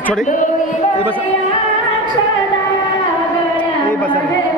थोडे हे बसा. हे बसा.